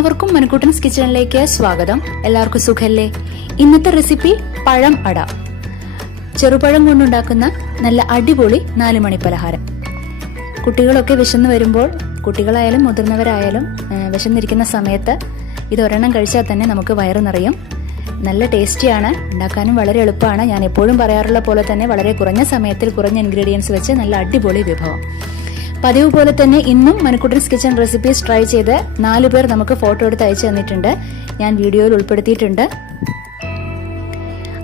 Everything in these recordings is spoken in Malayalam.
എല്ലാവർക്കും മനുക്കുട്ടൻസ് കിച്ചണിലേക്ക് സ്വാഗതം. എല്ലാവർക്കും സുഖല്ലേ? ഇന്നത്തെ റെസിപ്പി പഴം അട. ചെറുപഴം കൊണ്ടുണ്ടാക്കുന്ന നല്ല അടിപൊളി 4 മണി പലഹാരം. കുട്ടികളൊക്കെ വിശന്ന് വരുമ്പോൾ, കുട്ടികളായാലും മുതിർന്നവരായാലും വിശന്നിരിക്കുന്ന സമയത്ത് ഇതൊരെണ്ണം കഴിച്ചാൽ തന്നെ നമുക്ക് വയറ് നിറയും. നല്ല ടേസ്റ്റിയാണ്, ഉണ്ടാക്കാനും വളരെ എളുപ്പമാണ്. ഞാൻ എപ്പോഴും പറയാറുള്ള പോലെ തന്നെ വളരെ കുറഞ്ഞ സമയത്തിൽ കുറഞ്ഞ ഇൻഗ്രീഡിയൻസ് വെച്ച് നല്ല അടിപൊളി വിഭവം. പതിവ് പോലെ തന്നെ ഇന്നും മനുക്കുട്ടൻസ് കിച്ചൺ റെസിപ്പീസ് ട്രൈ ചെയ്ത് 4 പേർ നമുക്ക് ഫോട്ടോ എടുത്ത് അയച്ചു തന്നിട്ടുണ്ട്. ഞാൻ വീഡിയോയിൽ ഉൾപ്പെടുത്തിയിട്ടുണ്ട്.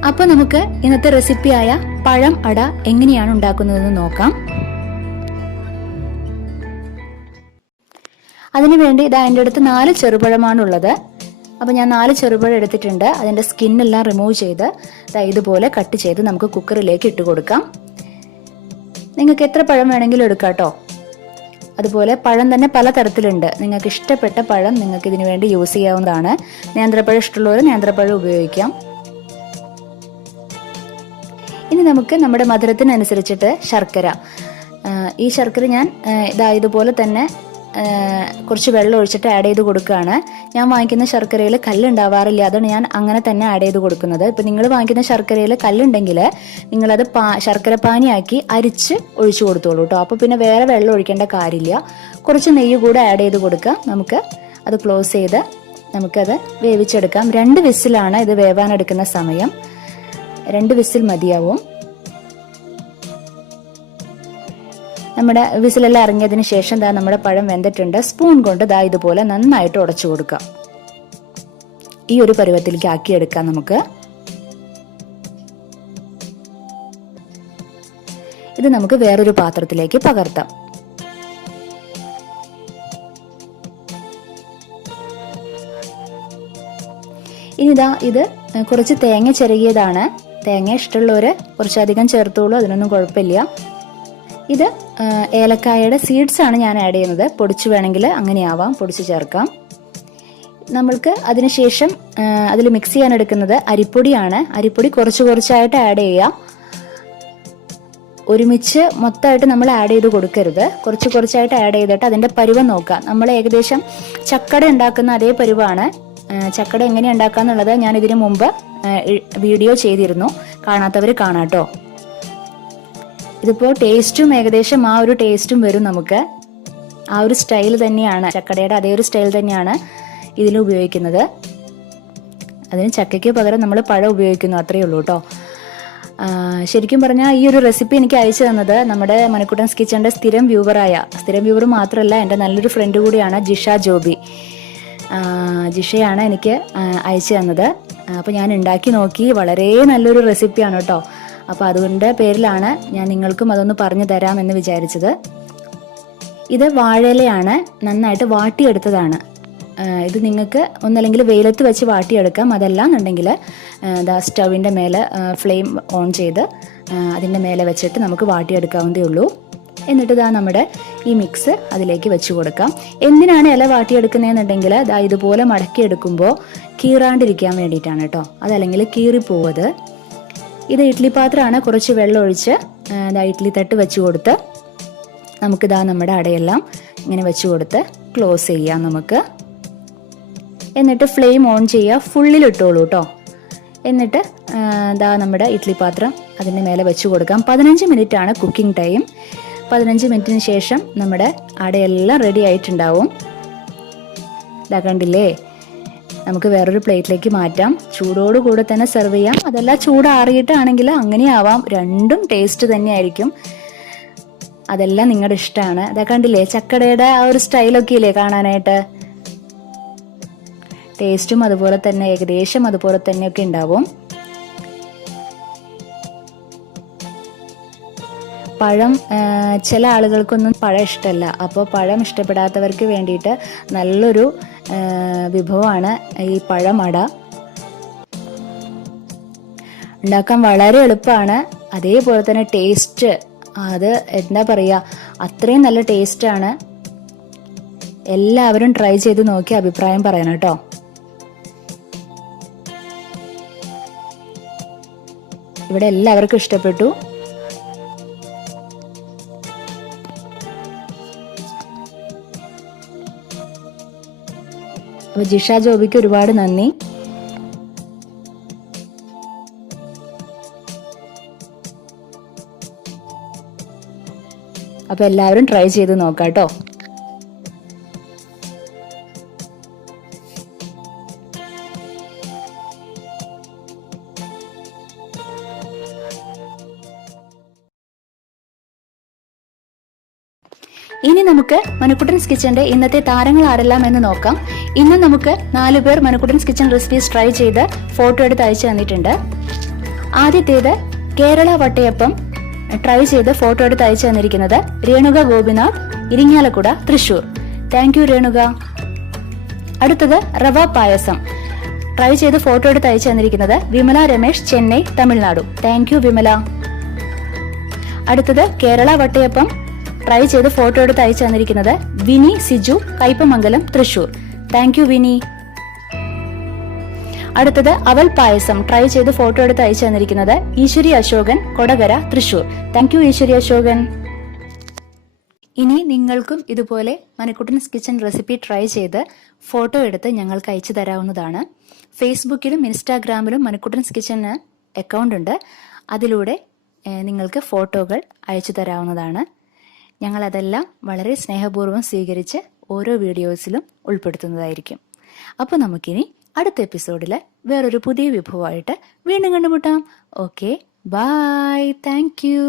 അപ്പൊ നമുക്ക് ഇന്നത്തെ റെസിപ്പിയായ പഴം അട എങ്ങനെയാണ് ഉണ്ടാക്കുന്നതെന്ന് നോക്കാം. അതിനുവേണ്ടി ഇതാ എൻ്റെ അടുത്ത് 4 ചെറുപഴമാണുള്ളത്. അപ്പൊ ഞാൻ 4 ചെറുപഴം എടുത്തിട്ടുണ്ട്. അതിന്റെ സ്കിന്നെല്ലാം റിമൂവ് ചെയ്ത് ഇതുപോലെ കട്ട് ചെയ്ത് നമുക്ക് കുക്കറിലേക്ക് ഇട്ട് കൊടുക്കാം. നിങ്ങൾക്ക് എത്ര പഴം വേണമെങ്കിലും എടുക്കാം കേട്ടോ. അതുപോലെ പഴം തന്നെ പല തരത്തിലുണ്ട്. നിങ്ങൾക്ക് ഇഷ്ടപ്പെട്ട പഴം നിങ്ങൾക്ക് ഇതിനു വേണ്ടി യൂസ് ചെയ്യാവുന്നതാണ്. നേന്ത്രപ്പഴം ഇഷ്ടമുള്ളവർ നേന്ത്രപ്പഴം ഉപയോഗിക്കാം. ഇനി നമുക്ക് നമ്മുടെ മധുരത്തിനനുസരിച്ചിട്ട് ശർക്കര, ഈ ശർക്കര ഞാൻ ഇതുപോലെ തന്നെ കുറച്ച് വെള്ളം ഒഴിച്ചിട്ട് ആഡ് ചെയ്ത് കൊടുക്കുകയാണ്. ഞാൻ വാങ്ങിക്കുന്ന ശർക്കരയിൽ കല്ലുണ്ടാവാറില്ല, അതാണ് ഞാൻ അങ്ങനെ തന്നെ ആഡ് ചെയ്ത് കൊടുക്കുന്നത്. ഇപ്പം നിങ്ങൾ വാങ്ങിക്കുന്ന ശർക്കരയിൽ കല്ലുണ്ടെങ്കിൽ നിങ്ങളത് ശർക്കര പാനിയാക്കി അരിച്ച് ഒഴിച്ചു കൊടുത്തോളൂ കേട്ടോ. അപ്പോൾ പിന്നെ വേറെ വെള്ളം ഒഴിക്കേണ്ട കാര്യമില്ല. കുറച്ച് നെയ്യ് കൂടെ ആഡ് ചെയ്ത് കൊടുക്കുക. നമുക്ക് അത് ക്ലോസ് ചെയ്ത് നമുക്കത് വേവിച്ചെടുക്കാം. 2 വിസിലാണ് ഇത് വേവാനെടുക്കുന്ന സമയം. 2 വിസിൽ മതിയാവും. നമ്മുടെ വിസിലെല്ലാം ഇറങ്ങിയതിന് ശേഷം നമ്മുടെ പഴം വെന്തിട്ടുണ്ട്. സ്പൂൺ കൊണ്ട് ഇതുപോലെ നന്നായിട്ട് ഉടച്ചു കൊടുക്കാം. ഈ ഒരു പരുവത്തിലേക്ക് ആക്കിയെടുക്കാം നമുക്ക്. ഇത് നമുക്ക് വേറൊരു പാത്രത്തിലേക്ക് പകർത്താം. ഇനി ഇത് കുറച്ച് തേങ്ങ ചിരകിയതാണ്. തേങ്ങ ഇഷ്ടമുള്ളവര് കുറച്ചധികം ചേർത്തോളൂ, അതിനൊന്നും കുഴപ്പമില്ല. ഇത് ഏലക്കായയുടെ സീഡ്സ് ആണ് ഞാൻ ആഡ് ചെയ്യുന്നത്. പൊടിച്ച് വേണമെങ്കിൽ അങ്ങനെയാവാം, പൊടിച്ച് ചേർക്കാം. നമ്മൾക്ക് അതിനുശേഷം അതിൽ മിക്സ് ചെയ്യാൻ എടുക്കുന്നത് അരിപ്പൊടിയാണ്. അരിപ്പൊടി കുറച്ചായിട്ട് ആഡ് ചെയ്യാം. ഒരുമിച്ച് മൊത്തമായിട്ട് നമ്മൾ ആഡ് ചെയ്ത് കൊടുക്കരുത്. കുറച്ചായിട്ട് ആഡ് ചെയ്തിട്ട് അതിന്റെ പരുവം നോക്കാം. നമ്മൾ ഏകദേശം ചക്കട ഉണ്ടാക്കുന്ന അതേ പരുവാണ്. ചക്കട എങ്ങനെ ഉണ്ടാക്കാന്നുള്ളത് ഞാൻ ഇതിനു മുമ്പ് വീഡിയോ ചെയ്തിരുന്നു, കാണാത്തവർ കാണാട്ടോ. ഇതിപ്പോ ടേസ്റ്റും ഏകദേശം ആ ഒരു ടേസ്റ്റും വരും. നമുക്ക് ആ ഒരു സ്റ്റൈൽ തന്നെയാണ്, ചക്കടയുടെ അതേ ഒരു സ്റ്റൈൽ തന്നെയാണ് ഇതിൽ ഉപയോഗിക്കുന്നത്. അതിന് ചക്കയ്ക്ക് പകരം നമ്മൾ പഴം ഉപയോഗിക്കുന്നു, അത്രയേ ഉള്ളൂ കേട്ടോ. ശരിക്കും പറഞ്ഞാൽ ഈ ഒരു റെസിപ്പി എനിക്ക് അയച്ചു തന്നത് നമ്മുടെ മനുക്കുട്ടൻസ് കിച്ചന്റെ സ്ഥിരം വ്യൂവർ മാത്രമല്ല, എൻ്റെ നല്ലൊരു ഫ്രണ്ട് കൂടിയാണ് ജിഷ ജോബി. ജിഷയാണ് എനിക്ക് അയച്ചു തന്നത്. അപ്പോൾ ഞാൻ ഉണ്ടാക്കി നോക്കി. വളരെ നല്ലൊരു റെസിപ്പിയാണ് കേട്ടോ. അപ്പോൾ അതുകൊണ്ട് പേരിലാണ് ഞാൻ നിങ്ങൾക്കും അതൊന്ന് പറഞ്ഞു തരാമെന്ന് വിചാരിച്ചത്. ഇത് വാഴയിലയാണ്, നന്നായിട്ട് വാട്ടിയെടുത്തതാണ്. ഇത് നിങ്ങൾക്ക് ഒന്നല്ലെങ്കിൽ വെയിലത്ത് വെച്ച് വാട്ടിയെടുക്കാം. അതല്ല എന്നുണ്ടെങ്കിൽ സ്റ്റവിൻ്റെ മേലെ ഫ്ലെയിം ഓൺ ചെയ്ത് അതിൻ്റെ മേലെ വെച്ചിട്ട് നമുക്ക് വാട്ടിയെടുക്കാവുന്നതേ ഉള്ളൂ. എന്നിട്ട് നമ്മുടെ ഈ മിക്സ് അതിലേക്ക് വെച്ച് കൊടുക്കാം. എന്തിനാണ് ഇല വാട്ടിയെടുക്കുന്നതെന്നുണ്ടെങ്കിൽ ഇതുപോലെ മടക്കിയെടുക്കുമ്പോൾ കീറാണ്ടിരിക്കാൻ വേണ്ടിയിട്ടാണ് കേട്ടോ. അതല്ലെങ്കിൽ കീറിപ്പോവത്. ഇത് ഇഡ്ഡലി പാത്രമാണ്. കുറച്ച് വെള്ളം ഒഴിച്ച് ഇഡ്ഡലി തട്ട് വെച്ച് കൊടുത്ത് നമുക്ക് നമ്മുടെ അടയെല്ലാം ഇങ്ങനെ വെച്ച് കൊടുത്ത് ക്ലോസ് ചെയ്യാം നമുക്ക്. എന്നിട്ട് ഫ്ലെയിം ഓൺ ചെയ്യുക, ഫുള്ളിലിട്ടോളൂ കേട്ടോ. എന്നിട്ട് നമ്മുടെ ഇഡ്ഡലി പാത്രം അതിൻ്റെ മേലെ വെച്ച് കൊടുക്കാം. 15 മിനിറ്റ് ആണ് കുക്കിംഗ് ടൈം. 15 മിനിറ്റിന് ശേഷം നമ്മുടെ അടയെല്ലാം റെഡി ആയിട്ടുണ്ടാവും. കണ്ടില്ലേ? നമുക്ക് വേറൊരു പ്ലേറ്റിലേക്ക് മാറ്റാം. ചൂടോടുകൂടെ തന്നെ സെർവ് ചെയ്യാം. അതല്ല ചൂടാറിയിട്ടാണെങ്കിൽ അങ്ങനെയാവാം. രണ്ടും ടേസ്റ്റ് തന്നെയായിരിക്കും. അതെല്ലാം നിങ്ങളുടെ ഇഷ്ടമാണ്. കണ്ടില്ലേ? ചക്കടയുടെ ആ ഒരു സ്റ്റൈലൊക്കെ ഇല്ലേ കാണാനായിട്ട്? ടേസ്റ്റും അതുപോലെ തന്നെ ഏകദേശം അതുപോലെ തന്നെയൊക്കെ ഉണ്ടാവും. പഴം ചില ആളുകൾക്കൊന്നും പഴം ഇഷ്ടമല്ല. അപ്പോൾ പഴം ഇഷ്ടപ്പെടാത്തവർക്ക് വേണ്ടിയിട്ട് നല്ലൊരു വിഭവമാണ് ഈ പഴം അട. ഉണ്ടാക്കാൻ വളരെ എളുപ്പമാണ്. അതേപോലെ തന്നെ ടേസ്റ്റ്, അത് എന്താ പറയുക, അത്രയും നല്ല ടേസ്റ്റാണ്. എല്ലാവരും ട്രൈ ചെയ്ത് നോക്കി അഭിപ്രായം പറയണം കേട്ടോ. ഇവിടെ എല്ലാവർക്കും ഇഷ്ടപ്പെട്ടു. അപ്പോൾ ജിഷ ജോബിക്ക് ഒരുപാട് നന്ദി. അപ്പോൾ എല്ലാവരും ട്രൈ ചെയ്ത് നോക്കാം കേട്ടോ. ഇനി നമുക്ക് മനുക്കുട്ടൻസ് കിച്ചന്റെ ഇന്നത്തെ താരങ്ങൾ ആരെല്ലാം എന്ന് നോക്കാം. ഇന്ന് നമുക്ക് 4 പേർ മനുക്കുട്ടൻസ് കിച്ചൺ റെസിപ്പീസ് ട്രൈ ചെയ്ത് ഫോട്ടോ എടുത്ത് അയച്ചു തന്നിട്ടുണ്ട്. ആദ്യത്തേത് കേരള വട്ടയപ്പം ട്രൈ ചെയ്ത് ഫോട്ടോ എടുത്ത് അയച്ചു തന്നിരിക്കുന്നത് രേണുക ഗോപിനാഥ്, ഇരിങ്ങാലക്കുട, തൃശൂർ. Thank you Renuka. അടുത്തത് റവ പായസം ട്രൈ ചെയ്ത് ഫോട്ടോ എടുത്ത് അയച്ചു തന്നിരിക്കുന്നത് വിമല രമേശ്, ചെന്നൈ, തമിഴ്നാടു. Thank you Vimala. അടുത്തത് കേരള വട്ടയപ്പം ട്രൈ ചെയ്ത് ഫോട്ടോ എടുത്ത് അയച്ചു തന്നിരിക്കുന്നത് വിനി സിജു, കയ്പമംഗലം, തൃശൂർ. Thank you Vini. അടുത്തത് അവൽ പായസം ട്രൈ ചെയ്ത് ഫോട്ടോ എടുത്ത് അയച്ചു തന്നിരിക്കുന്നത് ഈശ്വരി അശോകൻ, കൊടകര, തൃശൂർ. Thank you Eshwari Ashokan. ഇനി നിങ്ങൾക്കും ഇതുപോലെ മനുക്കുട്ടൻസ് കിച്ചൺ റെസിപ്പി ട്രൈ ചെയ്ത് ഫോട്ടോ എടുത്ത് ഞങ്ങൾക്ക് അയച്ചു തരാവുന്നതാണ്. ഫേസ്ബുക്കിലും ഇൻസ്റ്റാഗ്രാമിലും മനുക്കുട്ടൻസ് കിച്ചന് അക്കൗണ്ട് ഉണ്ട്. അതിലൂടെ നിങ്ങൾക്ക് ഫോട്ടോകൾ അയച്ചു തരാവുന്നതാണ്. ഞങ്ങളതെല്ലാം വളരെ സ്നേഹപൂർവ്വം സ്വീകരിച്ച് ഓരോ വീഡിയോസിലും ഉൾപ്പെടുത്തുന്നതായിരിക്കും. അപ്പോൾ നമുക്കിനി അടുത്ത എപ്പിസോഡിൽ വേറൊരു പുതിയ വിഭവമായിട്ട് വീണ്ടും കണ്ടുമുട്ടാം. Okay, bye. Thank U.